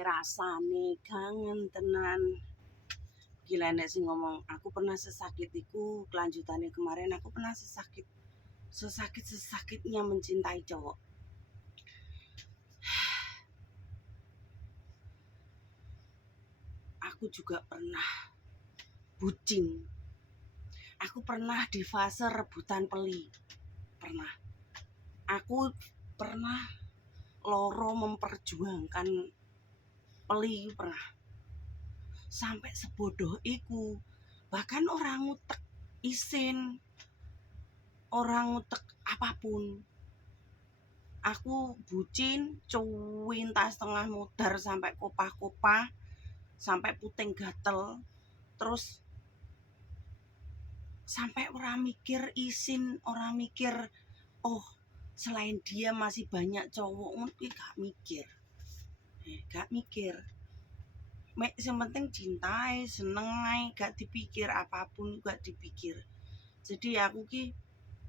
Rasane kangen tenan. Gila nek sing ngomong aku pernah sesakit iku, kelanjutannya kemarin aku pernah sesakit-sesakitnya mencintai cowok. Aku juga pernah bucin. Aku pernah di fase rebutan peli. Pernah. Aku pernah loro memperjuangkan peli pernah. Sampai sebodoh iku. Bahkan orang ngutek isin, orang ngutek apapun. Aku bucin, cuwinta setengah mudar sampai kopah-kopah, sampai puting gatel, terus sampai orang mikir isin, orang mikir oh selain dia masih banyak cowok, mungkin gak mikir. Mek yang penting cintai, seneng ae, gak dipikir apapun, gak dipikir. Jadi aku ki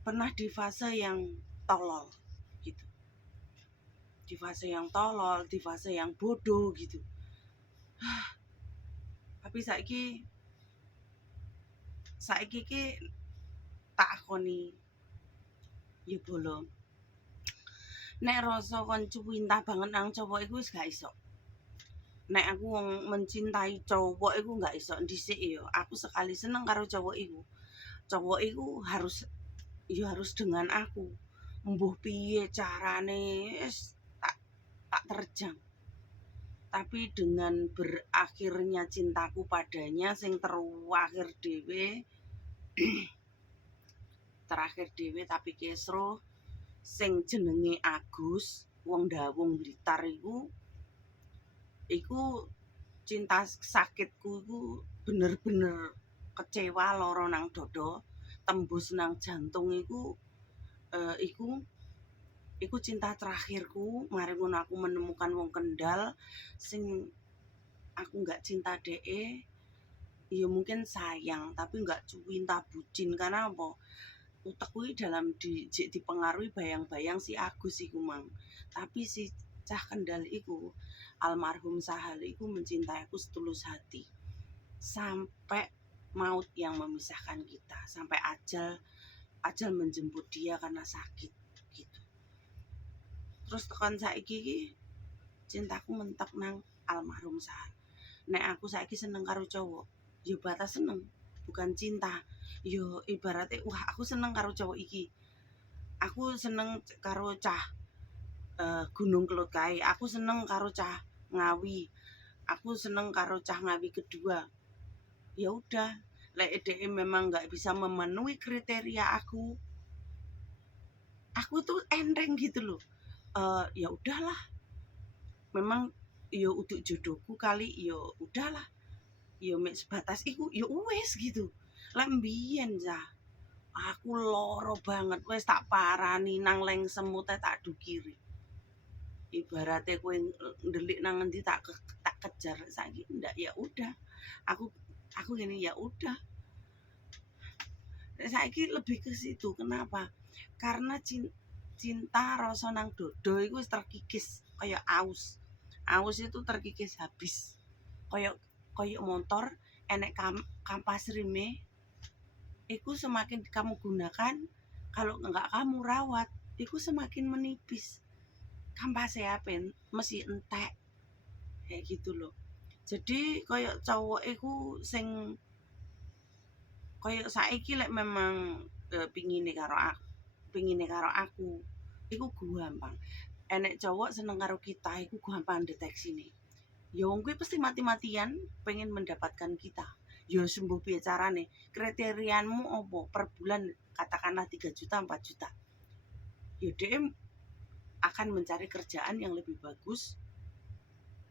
pernah di fase yang tolol gitu. Di fase yang tolol, di fase yang bodoh gitu. Tapi saiki ki tak akoni ya bolong. Nek rasa kon cuwinta banget nang cowok iku wis gak iso. Nek aku wong mencintai cowok iku gak iso dhisik ya. Aku sekali seneng karo cowok iku harus dengan aku. Mbuh piye carane wis tak terjang. Tapi dengan berakhirnya cintaku padanya sing terakhir dhewe tapi kesro sing jenenge Agus, wong Dawung Blitar iku cinta sakitku iku bener-bener kecewa, loro nang dodo, tembus nang jantung iku cinta terakhirku. Mari ngono aku menemukan wong kendal sing aku nggak cinta dee, ya mungkin sayang tapi nggak cinta bucin. Karena apa? Utekku dipengaruhi bayang-bayang si Agus iku mang. Tapi si cah kendal iku, almarhum Sahal iku mencintai aku setulus hati. Sampai maut yang memisahkan kita, sampai ajal menjemput dia karena sakit gitu. Terus tekan saiki iki cintaku mentok nang almarhum Sahal. Nek aku saiki seneng karo cowok, ya batas seneng, bukan cinta. Yo ibaratnya wah aku seneng karo cowok iki. Aku seneng karo cah Gunung Kelut kae. Aku seneng karo cah Ngawi. Aku seneng karo cah Ngawi kedua. Ya udah, lek dhek memang nggak bisa memenuhi kriteria aku tuh enteng gitu loh. Ya udahlah. Memang ya untuk jodohku kali ya udahlah. Ya mek sebatas iku ya wis gitu. Lek mbiyen aku loro banget wis tak parani nang leng semut tak dukiri. Ibaratnya kowe ndelik nang endi tak kejar saiki ndak ya udah. Aku gini ya udah. Saiki lebih ke situ. Kenapa? Karena cinta rasa nang dodo itu terkikis kayak aus. Aus itu terkikis habis. Kayak motor enek kampas rime. Itu semakin kamu gunakan, kalau enggak kamu rawat, itu semakin menipis. Kampasnya apa? Mesti entek. Kayak gitu loh. Jadi kayak cowok itu sing kayak saiki lek memang pingine karo aku, iku gampang. Enek cowok seneng karo kita, iku gampang deteksine. Ya wong kuwi pasti mati-matian pengen mendapatkan kita. Ya sembuh piye carane? Kriteriamu opo? Per bulan katakanlah 3 juta, 4 juta. Ya DM akan mencari kerjaan yang lebih bagus.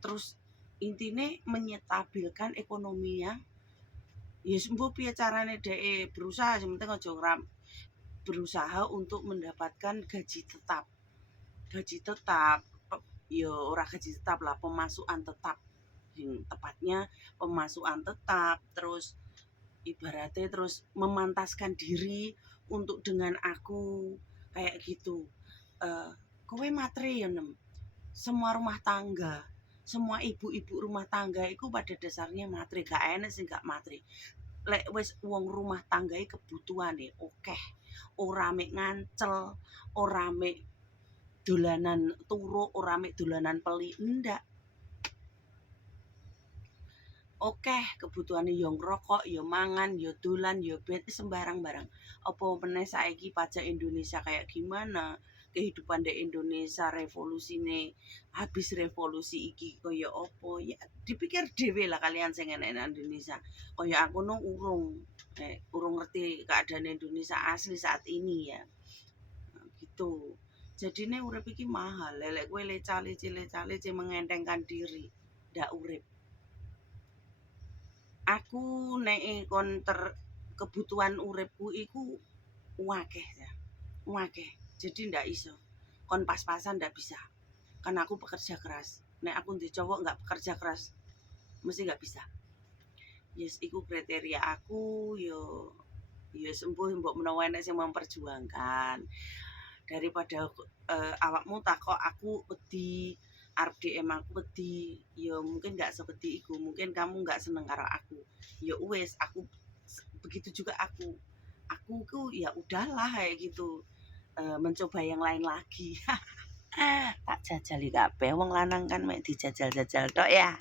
Terus intine menyetabilkan ekonominya. Ya sembuh piye carane dhek berusaha, sementing aja berusaha untuk mendapatkan gaji tetap. Gaji tetap ya ora gaji tetap lah, pemasukan tetap. Tepatnya pemasukan tetap, terus ibaratnya terus memantaskan diri untuk dengan aku kayak gitu. Kowe matre ya nem, semua rumah tangga semua ibu-ibu rumah tangga itu pada dasarnya matri, gak enak sih gak matri. Lek wis wong rumah tangga kebutuhane oke, ora mek ngancel, ora mek dolanan turu, ora mek dolanan peli, ndak. Oke, kebutuhane yo ngrokok, yo mangan, yo dolan, yo ben sembarang barang. Apa meneh saiki pajak Indonesia kayak gimana? Kehidupan di Indonesia revolusine habis revolusi iki kaya apa ya dipikir dhewe lah kalian sing enek Indonesia. Kaya aku no urung ngerti keadaan Indonesia asli saat ini ya. Gitu. Jadine urip iki mahal, lelek kowe lece-lece mengentengkan diri, ndak urip. Aku nek kebutuhan uripku iku wakeh ya. Wakeh. Jadi ndak iso. Kon pas-pasan ndak bisa. Kan aku pekerja keras. Nek aku ndek cowok nggak pekerja keras, mesti nggak bisa. Yes, iku kriteria aku yo sembuh mbok menawa enek sing memperjuangkan. Daripada awakmu takok aku wedi arep DM aku wedi, ya mungkin nggak seperti itu, mungkin kamu nggak seneng karo aku, ya wes aku begitu juga aku ku ya udahlah kayak gitu, mencoba yang lain lagi. Tak jajali kabeh wong lanang kan mek dijajal-jajal tok ya.